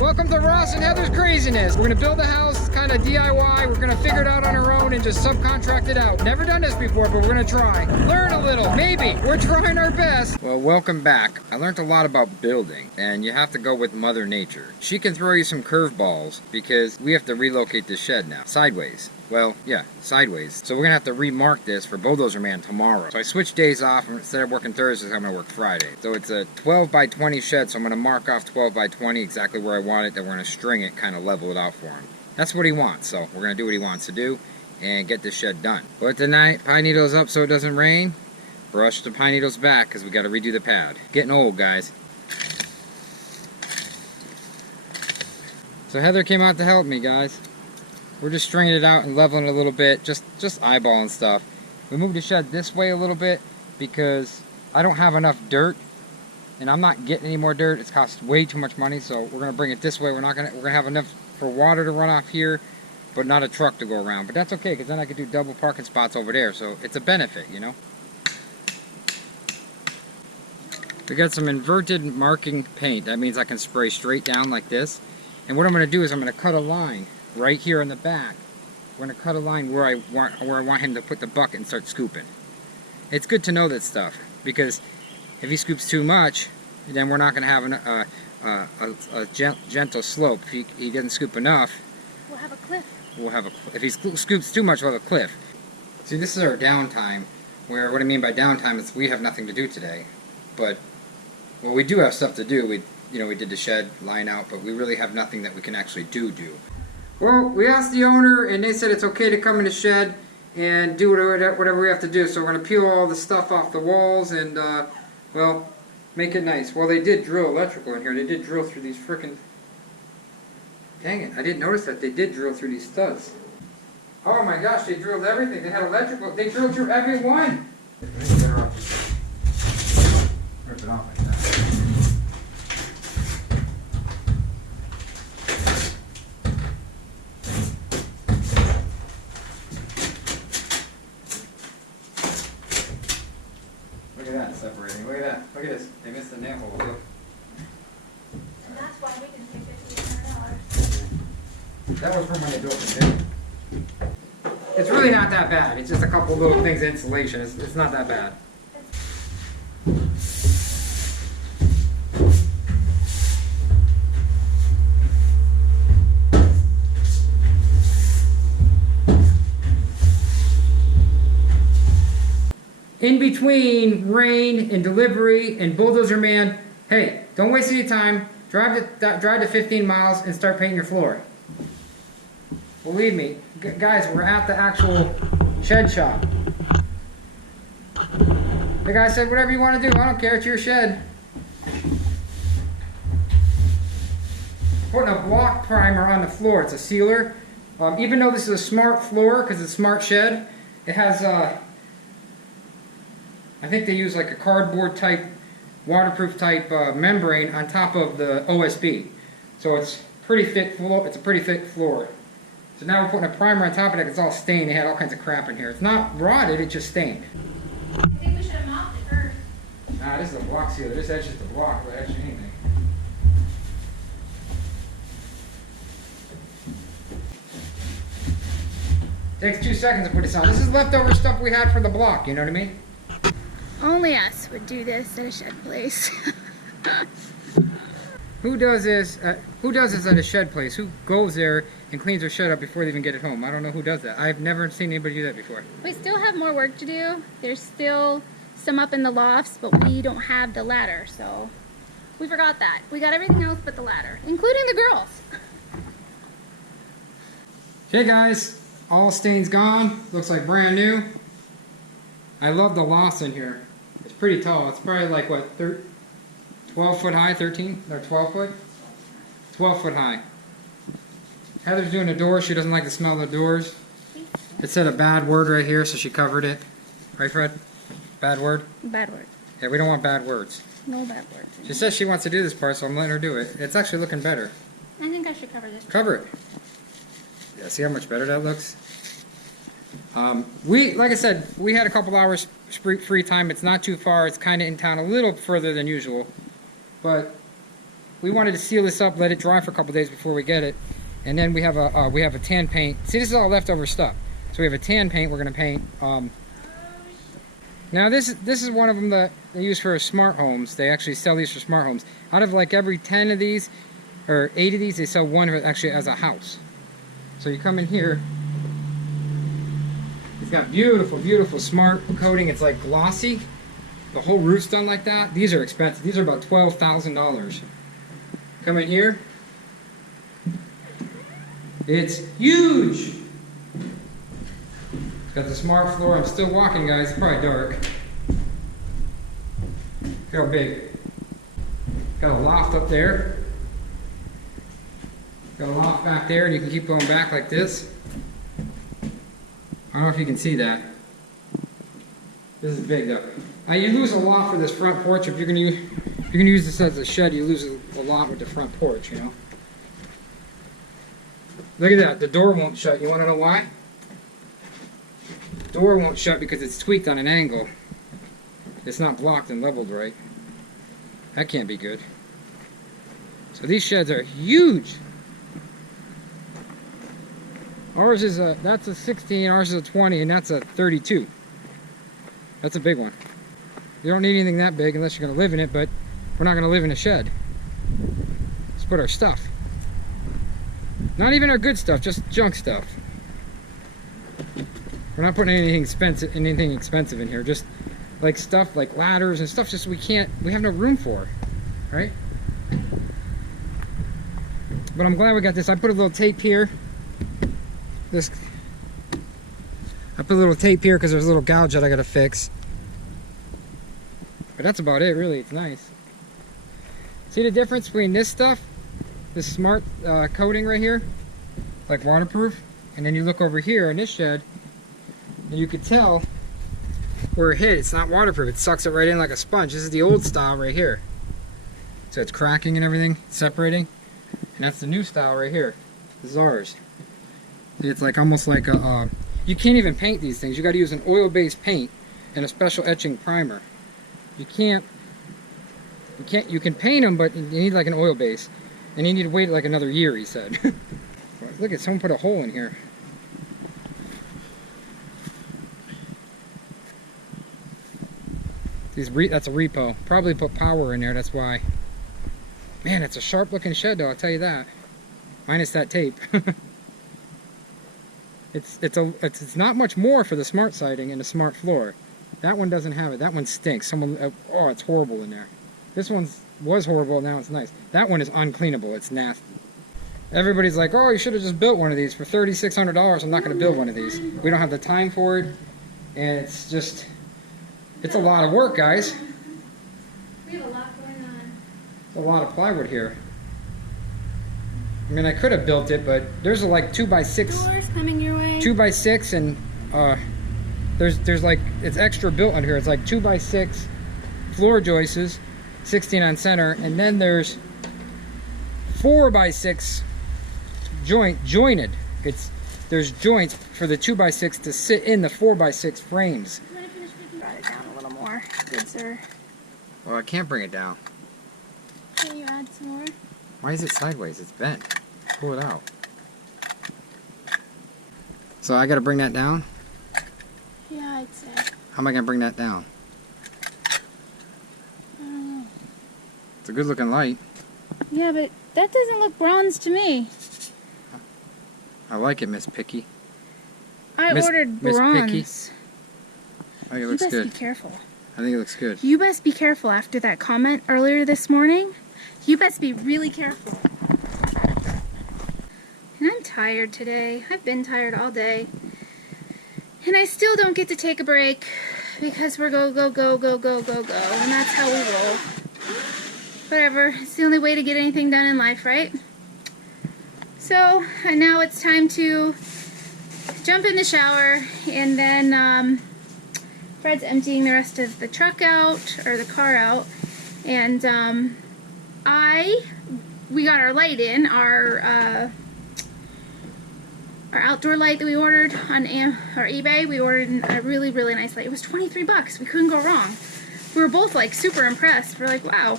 Welcome to Ross and Heather's craziness. We're gonna build a house, kind of DIY. We're gonna figure it out on our own and just subcontract it out. Never done this before, but we're gonna try. Learn a little, maybe. We're trying our best. Well, welcome back. I learned a lot about building, and you have to go with Mother Nature. She can throw you some curveballs because we have to relocate this shed now, sideways. Well, yeah, sideways. So we're gonna have to remark this for Bulldozer Man tomorrow. So I switched days off, and instead of working Thursdays, I'm gonna work Friday. So it's a 12 by 20 shed, so I'm gonna mark off 12 by 20 exactly where I want it, then we're gonna string it, kind of level it out for him. That's what he wants, so we're gonna do what he wants to do and get this shed done. Put the pine needles up so it doesn't rain. Brush the pine needles back because we gotta redo the pad. Getting old, guys. So Heather came out to help me, guys. We're just stringing it out and leveling it a little bit, just eyeballing stuff. We moved the shed this way a little bit because I don't have enough dirt, and I'm not getting any more dirt. It's cost way too much money, so we're gonna bring it this way. We're gonna have enough for water to run off here, but not a truck to go around. But that's okay, because then I could do double parking spots over there, so it's a benefit, you know. We got some inverted marking paint. That means I can spray straight down like this. And what I'm gonna do is I'm gonna cut a line right here in the back. We're gonna cut a line where I want him to put the bucket and start scooping. It's good to know that stuff, because if he scoops too much, then we're not gonna have a gentle slope. If he doesn't scoop enough, we'll have a cliff. If he scoops too much, we'll have a cliff. See, this is our downtime. Where what I mean by downtime is we have nothing to do today, but well, we do have stuff to do. We did the shed line out, but we really have nothing that we can actually do. Well, we asked the owner, and they said it's okay to come in the shed and do whatever we have to do. So we're going to peel all the stuff off the walls and, well, make it nice. Well, they did drill electrical in here. They did drill through these frickin'... Dang it, I didn't notice that. They did drill through these studs. Oh my gosh, they drilled everything. They had electrical. They drilled through every one. Rip it off like that. Look at that separating. Look at that. Look at this. They missed the nail hole. Look. And that's why we can pay $1,500. That was from when they built the new. It's really not that bad. It's just a couple little things of insulation. It's not that bad. In between rain and delivery and Bulldozer Man, hey, don't waste any time. Drive to 15 miles and start painting your floor. Believe me, guys, we're at the actual shed shop. The guy said, whatever you want to do, I don't care, it's your shed. Putting a block primer on the floor, it's a sealer. Even though this is a smart floor, because it's a smart shed, it has, I think they use like a cardboard type, waterproof type membrane on top of the OSB. So it's pretty thick floor, it's a pretty thick floor. So now we're putting a primer on top of it. It's all stained. They had all kinds of crap in here. It's not rotted, it's just stained. I think we should have mopped it first. Nah, this is a block sealer. This edge is the block, but edge anything. Takes 2 seconds to put this on. This is leftover stuff we had for the block, you know what I mean? Only us would do this at a shed place. Who does this at a shed place? Who goes there and cleans their shed up before they even get it home? I don't know who does that. I've never seen anybody do that before. We still have more work to do. There's still some up in the lofts, but we don't have the ladder, so we forgot that. We got everything else but the ladder, including the girls. Hey guys, all stains gone. Looks like brand new. I love the lofts in here. It's pretty tall. It's probably like what, 12 foot high, 13 or 12 foot? 12 foot high. Heather's doing the doors. She doesn't like the smell of the doors. It said a bad word right here, so she covered it. Right, Fred? Bad word? Bad word. Yeah, we don't want bad words. No bad words. She says she wants to do this part, so I'm letting her do it. It's actually looking better. I think I should cover this. Cover it. Yeah, see how much better that looks? Like I said, we had a couple hours free time. It's not too far. It's kind of in town, a little further than usual. But we wanted to seal this up, let it dry for a couple days before we get it. And then we have a tan paint. See, this is all leftover stuff. So we have a tan paint we're gonna paint. Now this is one of them that they use for smart homes. They actually sell these for smart homes. Out of like every 10 of these, or 8 of these, they sell one of it actually as a house. So you come in here. It's got beautiful, beautiful smart coating. It's like glossy. The whole roof's done like that. These are expensive. These are about $12,000. Come in here. It's huge. It's got the smart floor. I'm still walking, guys. It's probably dark. Look how big. Got a loft up there. Got a loft back there, and you can keep going back like this. I don't know if you can see that. This is big though. Now you lose a lot for this front porch. If you're gonna use this as a shed, you lose a lot with the front porch, you know. Look at that. The door won't shut. You want to know why? The door won't shut because it's tweaked on an angle. It's not blocked and leveled right. That can't be good. So these sheds are huge. Ours is that's a 16, ours is a 20, and that's a 32. That's a big one. You don't need anything that big unless you're going to live in it, but we're not going to live in a shed. Let's put our stuff. Not even our good stuff, just junk stuff. We're not putting anything expensive in here, just like stuff like ladders and stuff just we have no room for, right? But I'm glad we got this. I put a little tape here. I put a little tape here because there's a little gouge that I gotta fix. But that's about it, really. It's nice. See the difference between this stuff, this smart coating right here, like waterproof, and then you look over here in this shed, and you can tell where it hit. It's not waterproof. It sucks it right in like a sponge. This is the old style right here. So it's cracking and everything, separating, and that's the new style right here. This is ours. It's like almost like a, you can't even paint these things. You got to use an oil-based paint and a special etching primer. You can paint them, but you need like an oil base, and you need to wait like another year, he said. Look at someone put a hole in here. That's a repo. Probably put power in there. That's why. Man, it's a sharp-looking shed, though. I'll tell you that. Minus that tape. It's not much more for the smart siding and the smart floor. That one doesn't have it. That one stinks. Oh, it's horrible in there. This one was horrible. Now it's nice. That one is uncleanable. It's nasty. Everybody's like, oh, you should have just built one of these for $3,600. I'm not going to build one of these. We don't have the time for it, and it's a lot of work, guys. We have a lot going on. It's a lot of plywood here. I mean, I could have built it, but there's like 2x6. Doors coming your way. 2x6, and there's like, it's extra built on here. It's like 2x6 floor joists, 16 on center, and then there's 4x6 jointed. There's joints for the 2x6 to sit in the 4x6 frames. I'm gonna finish picking it down a little more, good sir. Well, I can't bring it down. Can you add some more? Why is it sideways? It's bent. Pull it out. So I gotta bring that down? Yeah, I'd say. How am I gonna bring that down? I don't know. It's a good looking light. Yeah, but that doesn't look bronze to me. I like it, Miss Picky. I ordered Miss bronze. Picky. I think it looks You best good. be careful. I think it looks good. You best be careful after that comment earlier this morning. You best be really careful. And I'm tired today. I've been tired all day. And I still don't get to take a break because we're go, go, go, go, go, go, go. And that's how we roll. Whatever. It's the only way to get anything done in life, right? So, and now it's time to jump in the shower, and then Fred's emptying the rest of the truck out, or the car out, and we got our light in, our outdoor light that we ordered on our eBay. We ordered a really, really nice light. It was 23 bucks. We couldn't go wrong. We were both like super impressed. We're like, wow.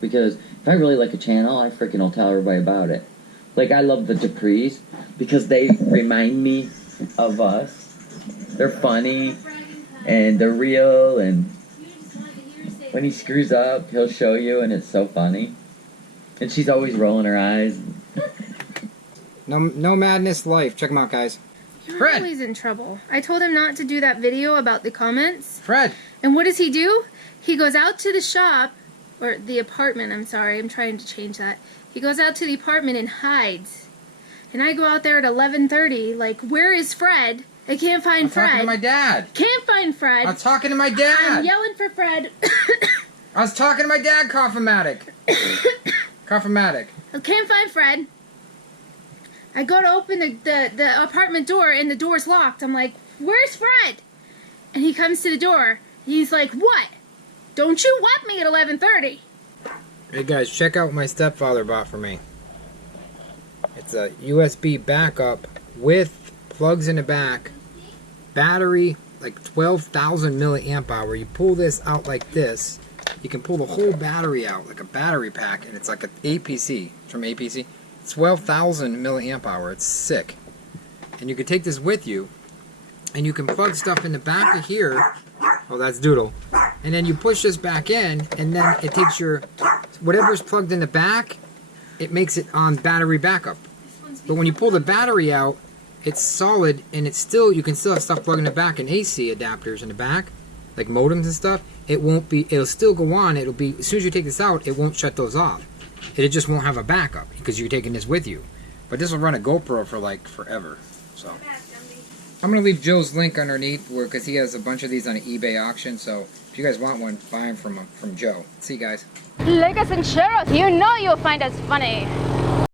Because If I really like a channel, I freaking will tell everybody about it. Like, I love the Duprees because they remind me of us. They're funny and they're real, and when he screws up, he'll show you, and it's so funny. And she's always rolling her eyes. No Madness Life. Check them out, guys. You're Fred! always in trouble. I told him not to do that video about the comments. Fred! And what does he do? He goes out to the shop, or the apartment, I'm sorry, I'm trying to change that. He goes out to the apartment and hides. And I go out there at 11:30, like, where is Fred? I can't find Fred. I'm talking to my dad. Can't find Fred. I was talking to my dad. I'm yelling for Fred. I was talking to my dad, Cough-O-Matic. Cough-O-Matic. I can't find Fred. I go to open the apartment door and the door's locked. I'm like, where's Fred? And he comes to the door. He's like, what? Don't you wet me at 11:30. Hey guys, check out what my stepfather bought for me. It's a USB backup with plugs in the back. Battery, like 12,000 milliamp hour. You pull this out like this. You can pull the whole battery out, like a battery pack, and it's like an APC. It's from APC. 12,000 milliamp hour. It's sick. And you can take this with you, and you can plug stuff in the back of here. Oh, that's Doodle. And then you push this back in, and then it takes your whatever's plugged in the back, it makes it on battery backup. But when you pull the battery out, it's solid, and it's still, you can still have stuff plugged in the back and AC adapters in the back, like modems and stuff. It won't be, it'll still go on. It'll be, as soon as you take this out, it won't shut those off. It just won't have a backup because you're taking this with you. But this will run a GoPro for like forever. So I'm gonna leave Joe's link underneath because he has a bunch of these on an eBay auction. So if you guys want one, buy them from Joe. See you guys. Like us and share us. You know you'll find us funny.